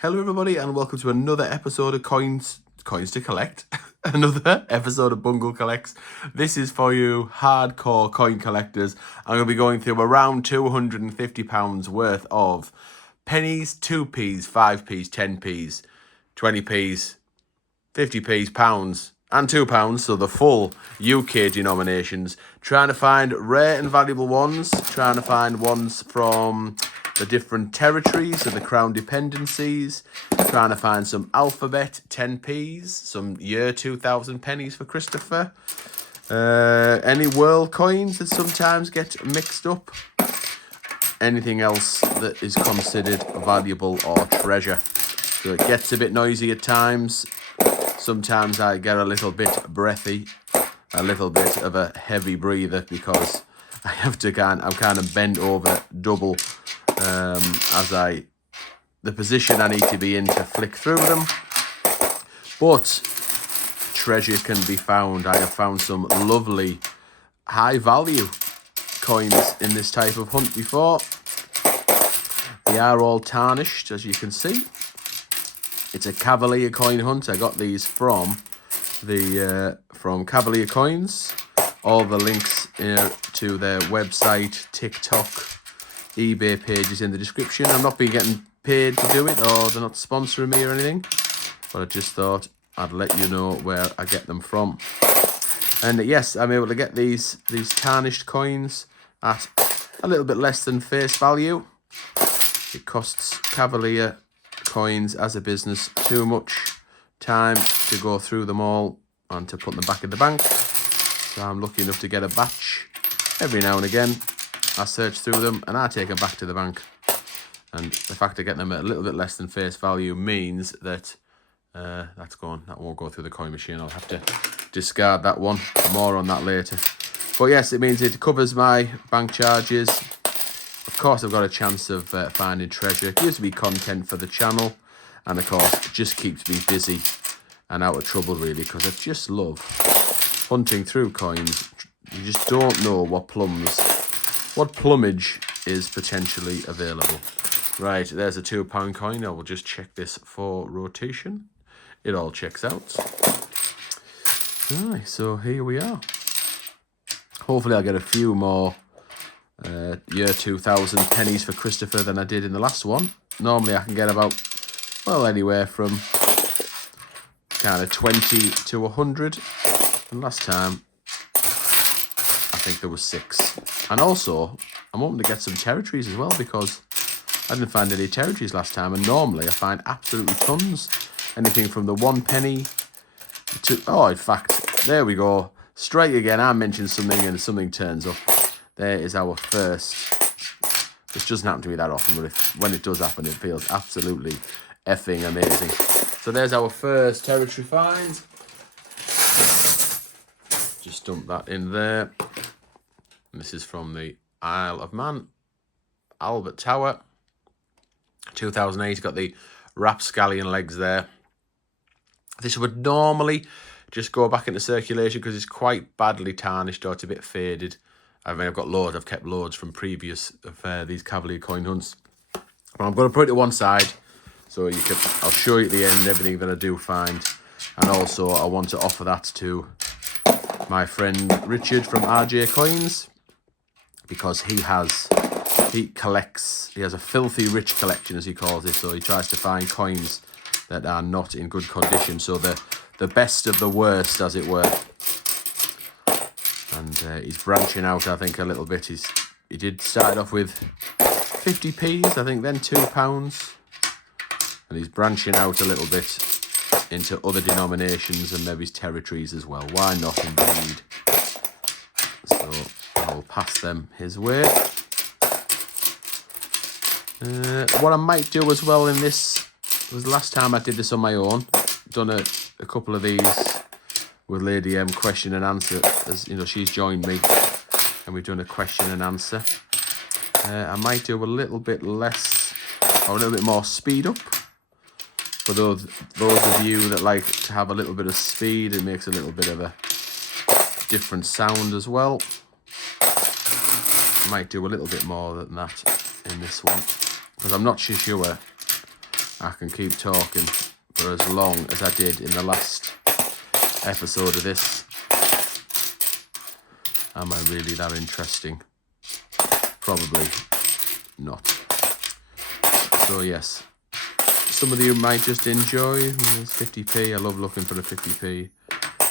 Hello everybody and welcome to another episode of Coins to Collect. Another episode of Bungle Collects. This is for you hardcore coin collectors. I'm going to be going through around £250 worth of pennies, 2p's, 5p's, 10p's, 20p's, 50p's, pounds and £2, so the full UK denominations. Trying to find rare and valuable ones, trying to find ones from the different territories of the Crown dependencies, trying to find some alphabet 10p's, some year 2000 pennies for Christopher, any world coins that sometimes get mixed up, anything else that is considered valuable or treasure. So it gets a bit noisy at times. Sometimes I get a little bit breathy, a little bit of a heavy breather because I have to I'm kind of bent over double as the position I need to be in to flick through them. But treasure can be found. I have found some lovely high value coins in this type of hunt before. They are all tarnished, as you can see. It's a Cavalier Coin Hunt. I got these from Cavalier Coins. All the links to their website, TikTok, eBay pages in the description. I'm not being getting paid to do it, or they're not sponsoring me or anything, but I just thought I'd let you know where I get them from. And yes, I'm able to get these tarnished coins at a little bit less than face value. It costs Cavalier Coins as a business too much time to go through them all and to put them back in the bank. So I'm lucky enough to get a batch every now and again. I search through them and I take them back to the bank. And the fact I get them at a little bit less than face value means that that's gone. That won't go through the coin machine. I'll have to discard that one. More on that later. But yes, it means it covers my bank charges. Of course, I've got a chance of finding treasure. It gives me content for the channel. And of course, it just keeps me busy and out of trouble, really, because I just love hunting through coins. You just don't know what plumage is potentially available. Right, there's a £2 coin. I will just check this for rotation. It all checks out. Right, so here we are. Hopefully I'll get a few more year 2000 pennies for Christopher than I did in the last one. Normally I can get about, well, anywhere from kind of 20 to 100. And last time, I think there was 6. And also, I'm hoping to get some territories as well, because I didn't find any territories last time. And normally I find absolutely tons. Anything from the 1 penny to, oh, in fact, there we go. Straight again, I mentioned something and something turns up. There is our first. This doesn't happen to me that often, but when it does happen, it feels absolutely effing amazing. So there's our first territory find. Just dump that in there. And this is from the Isle of Man, Albert Tower, 2008. Got the rapscallion legs there. This would normally just go back into circulation because it's quite badly tarnished, or it's a bit faded. I mean, I've kept loads from previous of these Cavalier coin hunts. But I'm going to put it to one side, so I'll show you at the end everything that I do find. And also, I want to offer that to my friend Richard from RJ Coins, because he has a filthy rich collection, as he calls it. So he tries to find coins that are not in good condition. So the best of the worst, as it were. And he's branching out, I think, a little bit. He did start off with 50p's, I think, then £2. And he's branching out a little bit into other denominations and maybe territories as well. Why not, indeed? So I'll pass them his way. What I might do as well in this was last time I did this on my own. Done a couple of these with Lady M, question and answer, as you know, she's joined me and we've done a question and answer. I might do a little bit less, or a little bit more speed up. For those of you that like to have a little bit of speed, it makes a little bit of a different sound as well. I might do a little bit more than that in this one, because I'm not too sure I can keep talking for as long as I did in the last episode of this. Am I really that interesting? Probably not. So yes, some of you might just enjoy. It's 50p. I love looking for a 50p.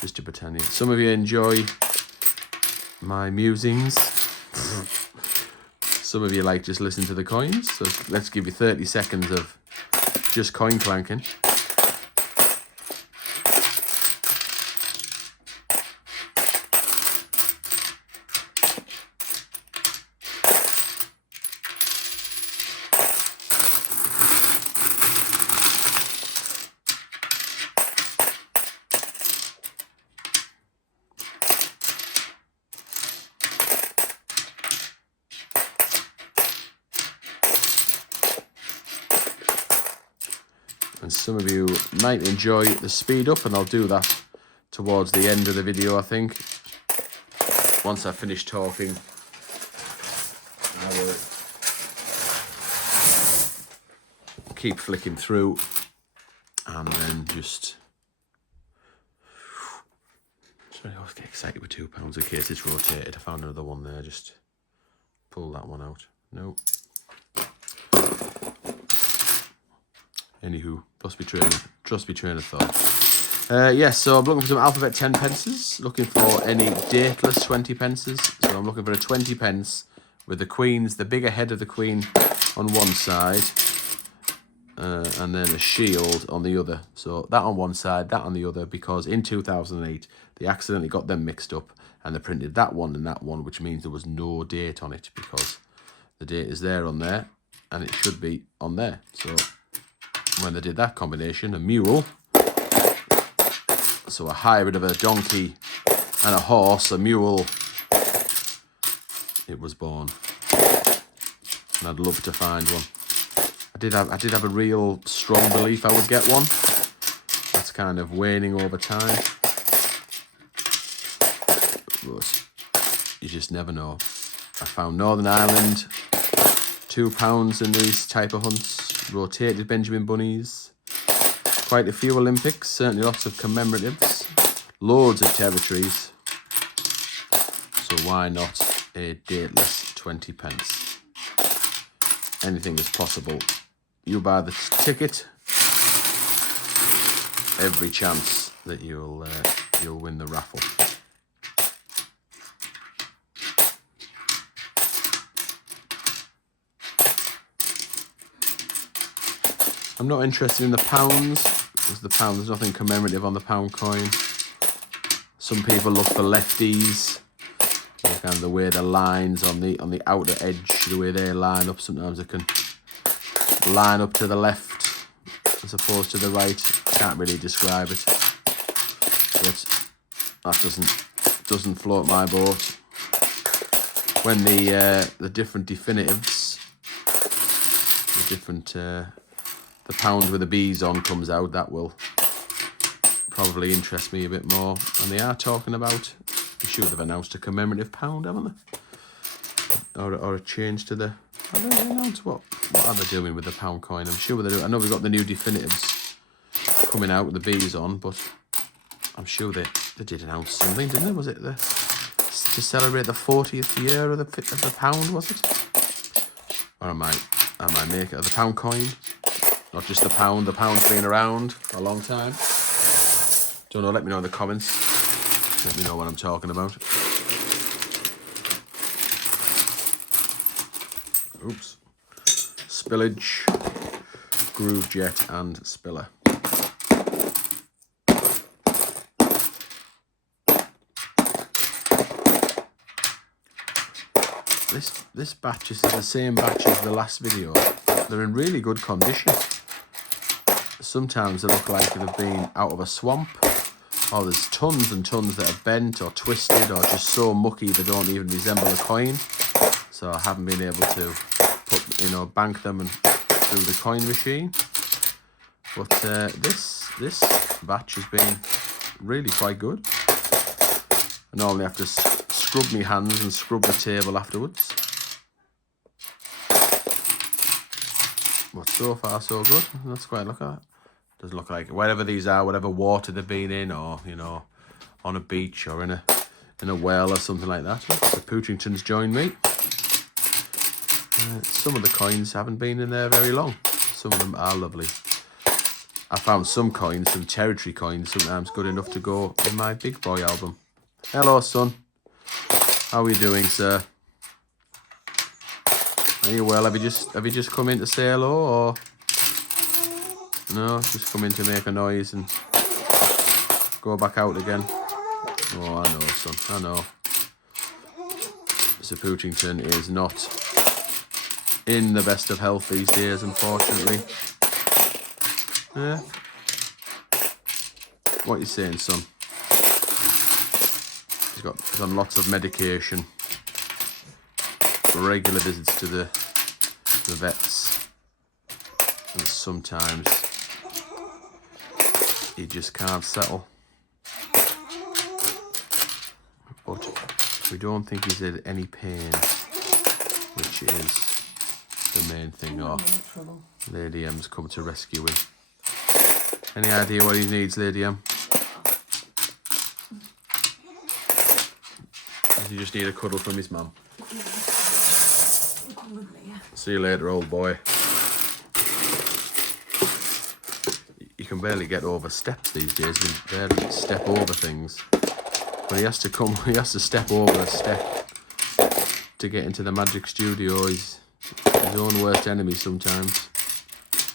Just to pretend. Some of you enjoy my musings. Some of you like just listen to the coins. So let's give you 30 seconds of just coin clanking. And some of you might enjoy the speed up, and I'll do that towards the end of the video, I think. Once I finish talking, I will keep flicking through and then just... Sorry, I always get excited with £2 in case it's rotated. I found another one there, just pull that one out. Nope. Anywho, trust me train of thought. Yes, so I'm looking for some alphabet 10 pences, looking for any dateless 20 pences. So I'm looking for a 20 pence with the queens, the bigger head of the queen on one side, and then a shield on the other. So that on one side, that on the other, because in 2008, they accidentally got them mixed up and they printed that one and that one, which means there was no date on it because the date is there on there and it should be on there. So when they did that combination, a mule, so a hybrid of a donkey and a horse, a mule, it was born. And I'd love to find one. I did have a real strong belief I would get one. That's kind of waning over time. But you just never know. I found Northern Ireland, £2 in these type of hunts. Rotated Benjamin bunnies, quite a few Olympics, certainly lots of commemoratives, loads of territories, so why not a dateless 20 pence? Anything is possible. You buy the ticket, every chance that you'll win the raffle. I'm not interested in the pounds, because the pound, there's nothing commemorative on the pound coin. Some people look for lefties, kind of the way the lines on the outer edge, the way they line up. Sometimes they can line up to the left as opposed to the right. Can't really describe it, but that doesn't float my boat. When the different definitives, the different the pound with the bees on comes out, that will probably interest me a bit more. And they are talking about, I'm sure they've announced a commemorative pound, haven't they? Or a change to the, have they announced what are they doing with the pound coin? I'm sure they're doing, I know we've got the new definitives coming out with the bees on, but I'm sure they did announce something, didn't they? Was it to celebrate the 40th year of the pound, was it? Or am I making it the pound coin? Not just the pound. The pound's been around for a long time. Don't know, let me know in the comments. Let me know what I'm talking about. Oops. Spillage, Groove Jet and Spiller. This batch is the same batch as the last video. They're in really good condition. Sometimes they look like they've been out of a swamp, or there's tons and tons that are bent or twisted or just so mucky they don't even resemble a coin. So I haven't been able to bank them and through the coin machine. But this batch has been really quite good. I normally have to scrub my hands and scrub the table afterwards. But So far, so good. Let's go and look at it. Doesn't look like wherever these are, whatever water they've been in, or you know, on a beach or in a well or something like that. The Poochingtons joined me. Some of the coins haven't been in there very long. Some of them are lovely. I found some coins, some territory coins, sometimes good enough to go in my big boy album. Hello, son. How are you doing, sir? Are you well? Have you just come in to say hello, or no? Just come in to make a noise and go back out again. Oh, I know, son. I know. Mr. Poochington is not in the best of health these days, unfortunately. Yeah. What are you saying, son? He's on lots of medication. Regular visits to the vets. And sometimes he just can't settle. But we don't think he's had any pain, which is the main thing. Oh, Lady M's come to rescue him. Any idea what he needs, Lady M? Does he just need a cuddle from his mum? See you later, old boy. You can barely get over steps these days. You can barely step over things. But he has to step over a step to get into the magic studio. He's his own worst enemy sometimes.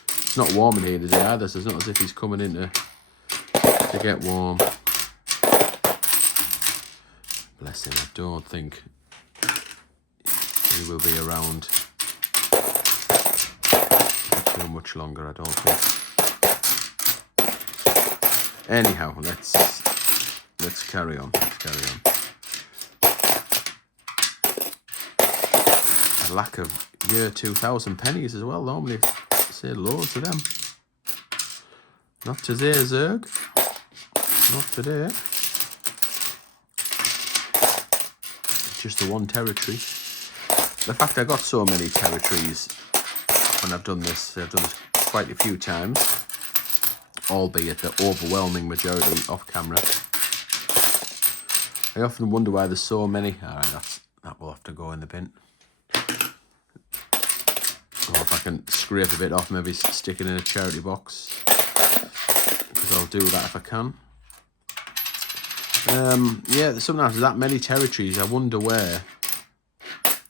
It's not warm in here today either, so it's not as if he's coming in to get warm. Bless him, I don't think he will be around for too much longer, I don't think. Anyhow, let's carry on. A lack of year 2000 pennies as well. Normally I say loads of them. Not today, Zerg. Not today. Just the one territory. The fact I got so many territories when I've done this quite a few times, albeit the overwhelming majority off camera. I often wonder why there's so many. Alright, that will have to go in the bin. Or if I can scrape a bit off, maybe stick it in a charity box, because I'll do that if I can. Yeah, sometimes there's that many territories. I wonder where.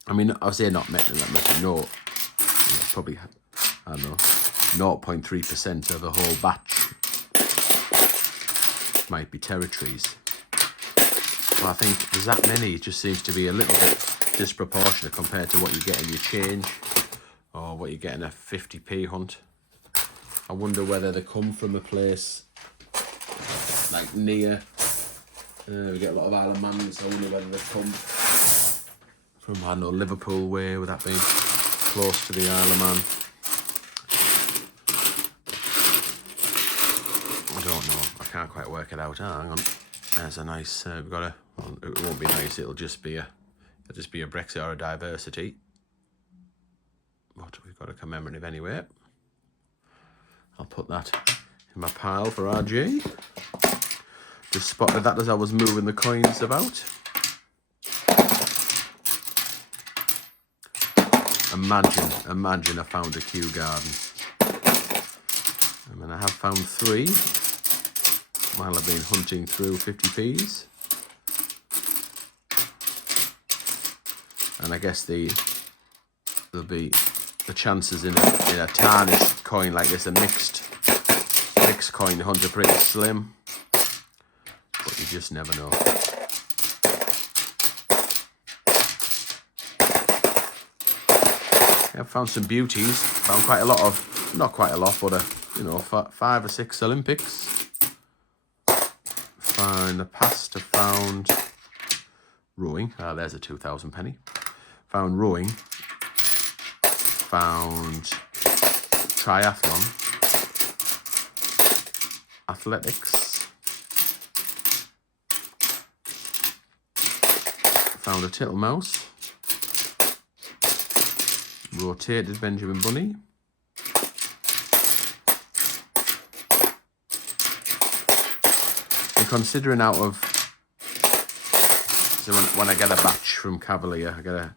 I mean, I'll say not many, no, probably, I don't know, 0.3% of the whole batch might be territories. But I think there's that many. It just seems to be a little bit disproportionate compared to what you get in your change, or what you get in a 50p hunt. I wonder whether they come from a place like near. We get a lot of Isle of Man, so I wonder whether they come from, I don't know, Liverpool way, with that being close to the Isle of Man. I don't know. I can't quite work it out. Hang on. There's a nice. We've got a. Well, it won't be nice. It'll just be a Brexit or a diversity. But we've got a commemorative anyway. I'll put that in my pile for RJ. Just spotted that as I was moving the coins about. Imagine I found a Kew garden. I mean, I have found 3 while I've been hunting through 50p's. And I guess there'll be the chances in a tarnished coin like this, a mixed coin hunt, are pretty slim. But you just never know. I've found some beauties. Found quite a lot of, not quite a lot, but you know, 5 or 6 Olympics. In the past, I found rowing. There's a 2000 penny. Found rowing. Found triathlon. Athletics. Found a Tittle-mouse. Rotated Benjamin Bunny. considering out of, so when I get a batch from Cavalier, I get a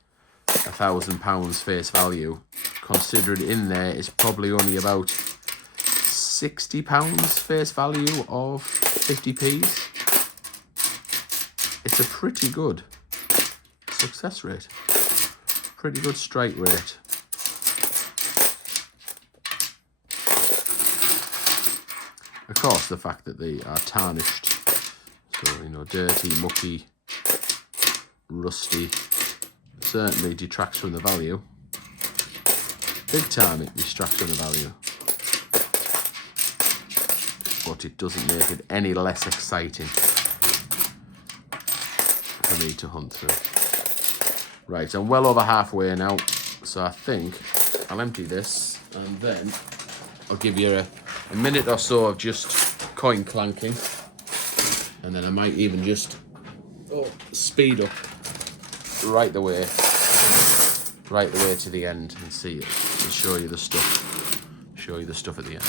£1,000 face value. Considering in there is probably only about £60 face value of 50p's. It's a pretty good success rate, pretty good strike rate. Of course, the fact that they are tarnished, so, you know, dirty, mucky, rusty, certainly detracts from the value. Big time it detracts from the value. But it doesn't make it any less exciting for me to hunt through. Right, I'm well over halfway now, so I think I'll empty this and then I'll give you a minute or so of just coin clanking, and then I might even just speed up right the way to the end and see it and show you the stuff. Show you the stuff at the end.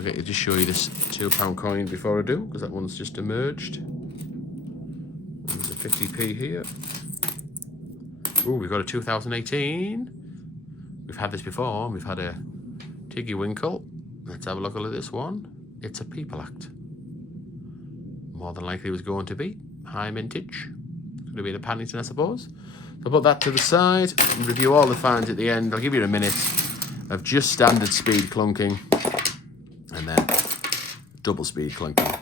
Okay, I'll just show you this £2 coin before I do, because that one's just emerged. There's a 50p here. Oh, we've got a 2018. We've had this before. We've had a Tiggy Winkle. Let's have a look at this one. It's a People Act. More than likely it was going to be high mintage. It's going to be the Pannington, I suppose. So I'll put that to the side and review all the finds at the end. I'll give you a minute of just standard speed clunking and then double speed clunking.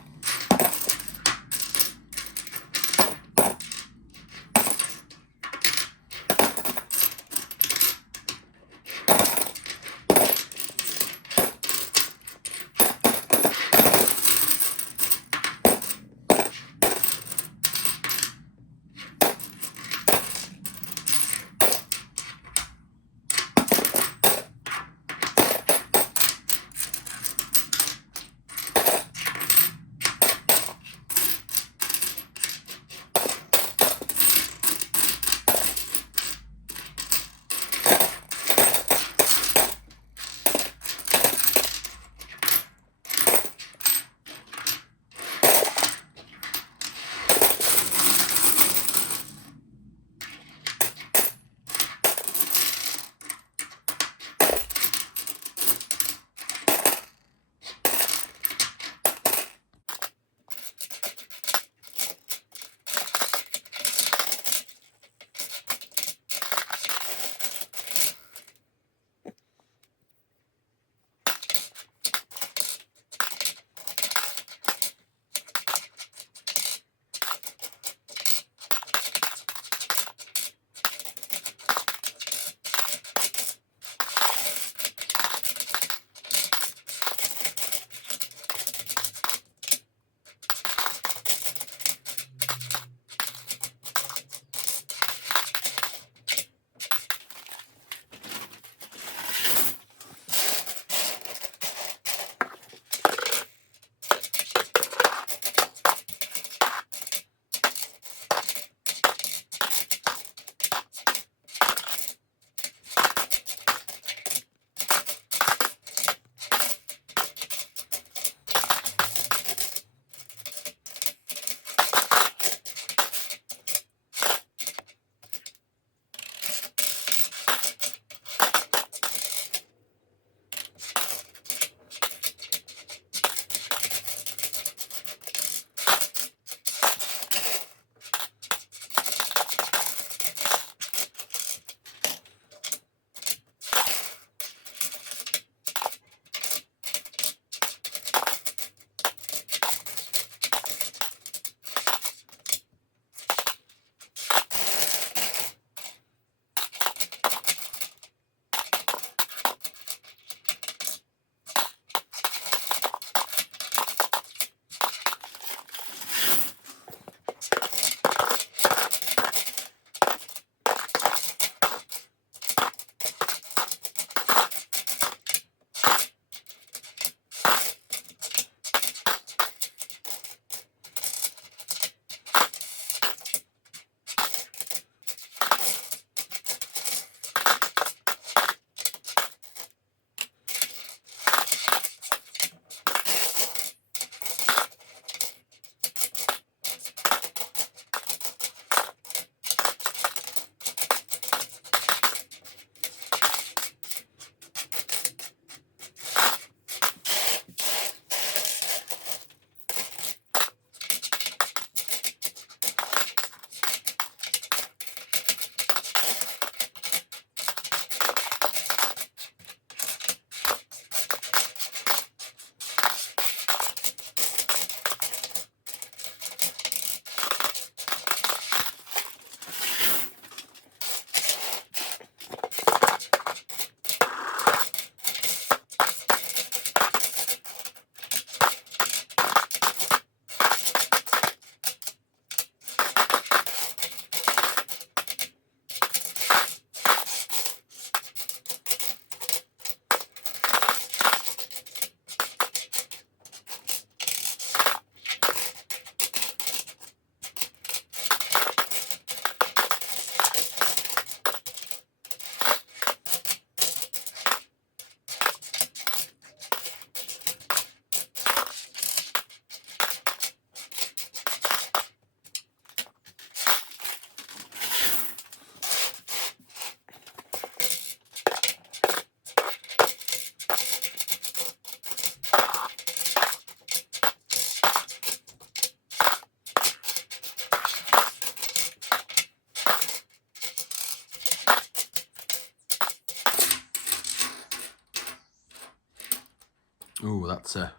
Ooh, that's a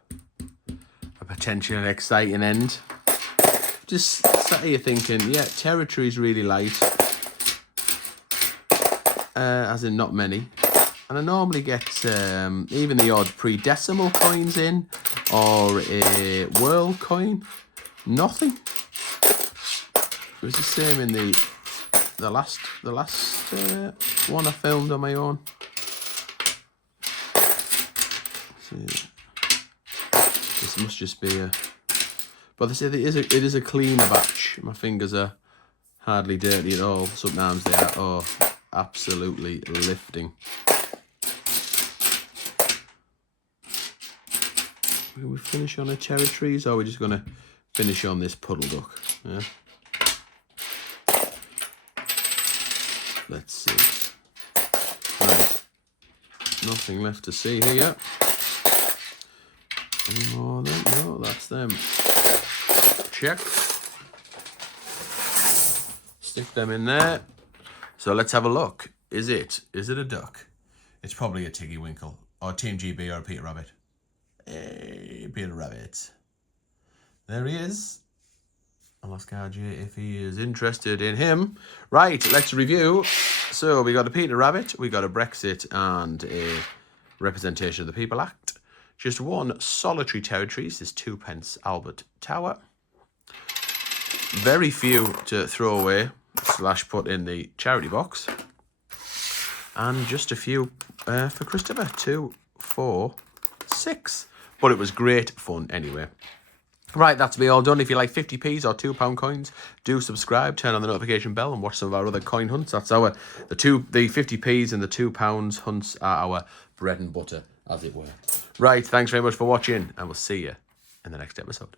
potentially exciting end. Just sat here thinking, yeah, territory's really light. As in not many. And I normally get even the odd pre-decimal coins in, or a world coin. Nothing. It was the same in the last one I filmed on my own. See, this must just be a. But they say it is a cleaner batch. My fingers are hardly dirty at all. Sometimes they are absolutely lifting. Will we finish on a territories, or are we just going to finish on this puddle duck? Yeah. Let's see. Right. Nothing left to see here. Any more then? No, that's them. Check. Stick them in there. So let's have a look. Is it a duck? It's probably a Tiggy Winkle, or Team GB, or a Peter Rabbit. Hey, Peter Rabbit. There he is. I'll ask RJ if he is interested in him. Right, let's review. So we got a Peter Rabbit, we got a Brexit, and a Representation of the People Act. Just one solitary territories, this 2p Albert Tower. Very few to throw away / put in the charity box. And just a few for Christopher. 2, 4, 6. But it was great fun anyway. Right, that's me all done. If you like 50p's or £2 coins, do subscribe, turn on the notification bell, and watch some of our other coin hunts. That's the 50p's and the £2 hunts are our bread and butter, as it were. Right, thanks very much for watching, and we'll see you in the next episode.